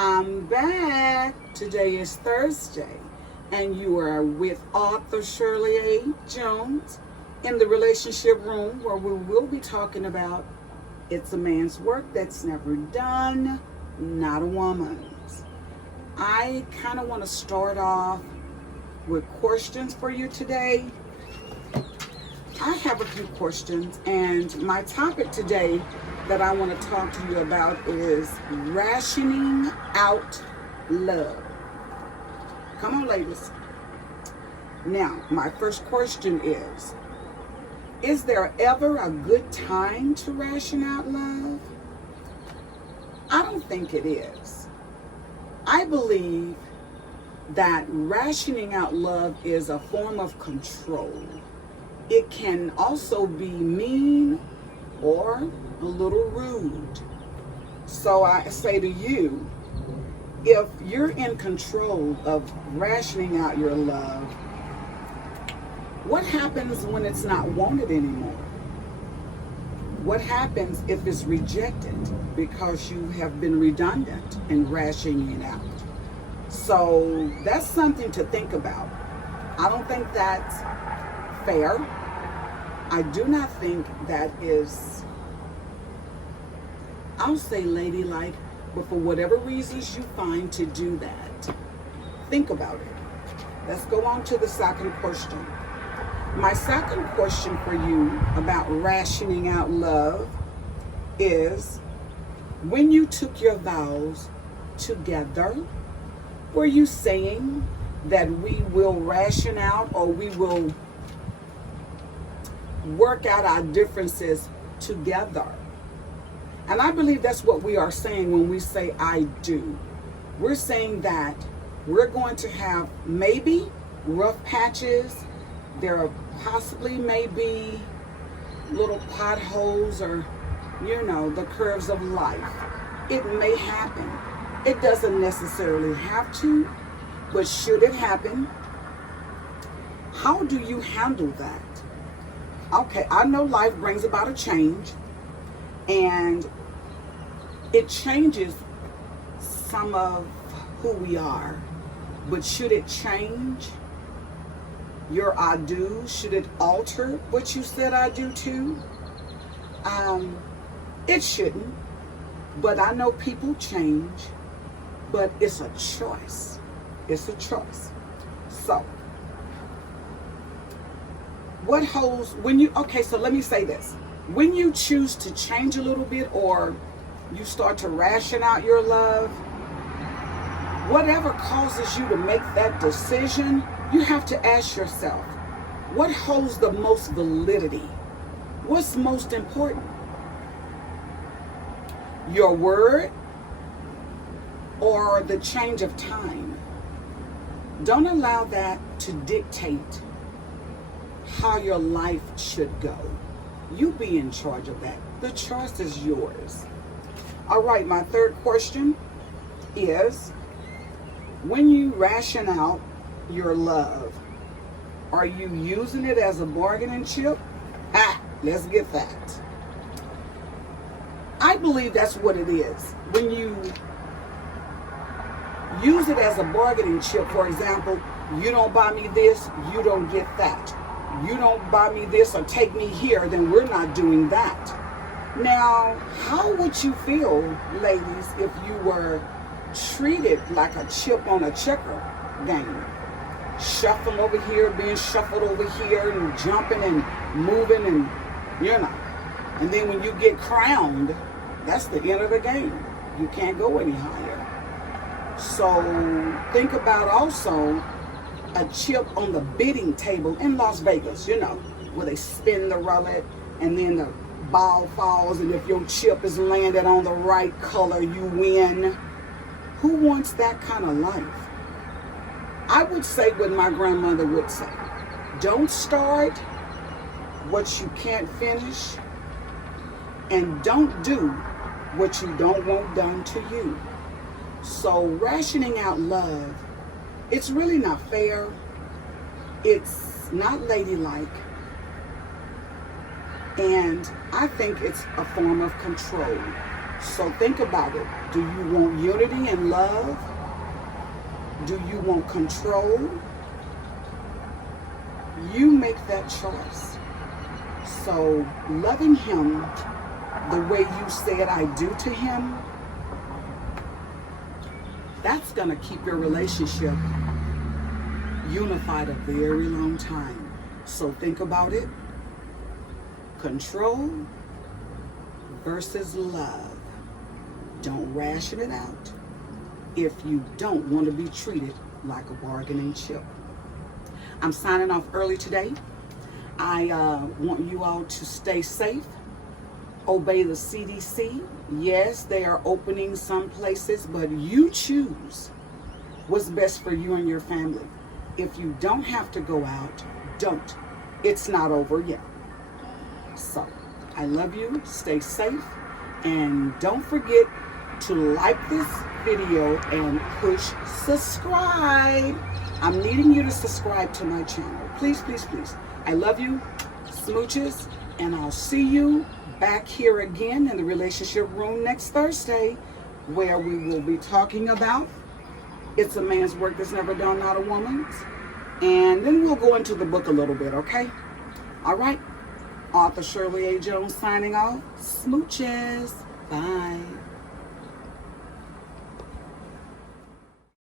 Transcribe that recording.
I'm back. Today is Thursday, and you are with author Shirley A. Jones in the relationship room where we will be talking about it's a man's work that's never done, not a woman's. I kind of want to start off with questions for you today. I have a few questions, and my topic today that I want to talk to you about is rationing out love. Come on, ladies. Now, my first question is there ever a good time to ration out love? I don't think it is. I believe that rationing out love is a form of control. It can also be mean or a little rude. So I say to you, if you're in control of rationing out your love, what happens when it's not wanted anymore? What happens if it's rejected because you have been redundant in rationing it out? So that's something to think about. I don't think that's fair. I do not think that is, I'll say ladylike, but for whatever reasons you find to do that, think about it. Let's go on to the second question. My second question for you about rationing out love is, when you took your vows together, were you saying that we will ration out, or we will work out our differences together? And I believe that's what we are saying when we say I do. We're saying that we're going to have maybe rough patches. There are possibly maybe little potholes, or the curves of life. It may happen. It doesn't necessarily have to, but should it happen, how do you handle that? Okay, I know life brings about a change, and it changes some of who we are, but should it change your I do? Should it alter what you said I do to? It shouldn't, but I know people change, but it's a choice. It's a choice. So, what holds so let me say this. When you choose to change a little bit, or you start to ration out your love, whatever causes you to make that decision, you have to ask yourself, what holds the most validity? What's most important? Your word or the change of time? Don't allow that to dictate how your life should go. You be in charge of that. The choice is yours. All right, my third question is, when you ration out your love, are you using it as a bargaining chip? Let's get that. I believe that's what it is. When you use it as a bargaining chip, for example, you don't buy me this, you don't get that. You don't buy me this or take me here, then we're not doing that. Now, how would you feel, ladies, if you were treated like a chip on a checker game? Shuffling over here, being shuffled over here, and jumping and moving, and And then when you get crowned, that's the end of the game. You can't go any higher. So think about also a chip on the bidding table in Las Vegas, where they spin the roulette and then the ball falls, and if your chip is landed on the right color, you win. Who wants that kind of life? I would say what my grandmother would say: don't start what you can't finish, and don't do what you don't want done to you. So rationing out love, it's really not fair. It's not ladylike. And I think it's a form of control. So think about it. Do you want unity and love? Do you want control? You make that choice. So loving him the way you said I do to him, that's going to keep your relationship unified a very long time. So think about it. Control versus love. Don't ration it out if you don't want to be treated like a bargaining chip. I'm signing off early today. I want you all to stay safe. Obey the CDC. Yes, they are opening some places, but you choose what's best for you and your family. If you don't have to go out, don't. It's not over yet. So, I love you. Stay safe. And don't forget to like this video and push subscribe. I'm needing you to subscribe to my channel. Please, please, please. I love you. Smooches. And I'll see you back here again in the relationship room next Thursday, where we will be talking about it's a man's work that's never done, not a woman's. And then we'll go into the book a little bit, okay? All right. Author Shirley A. Jones signing off. Smooches. Bye.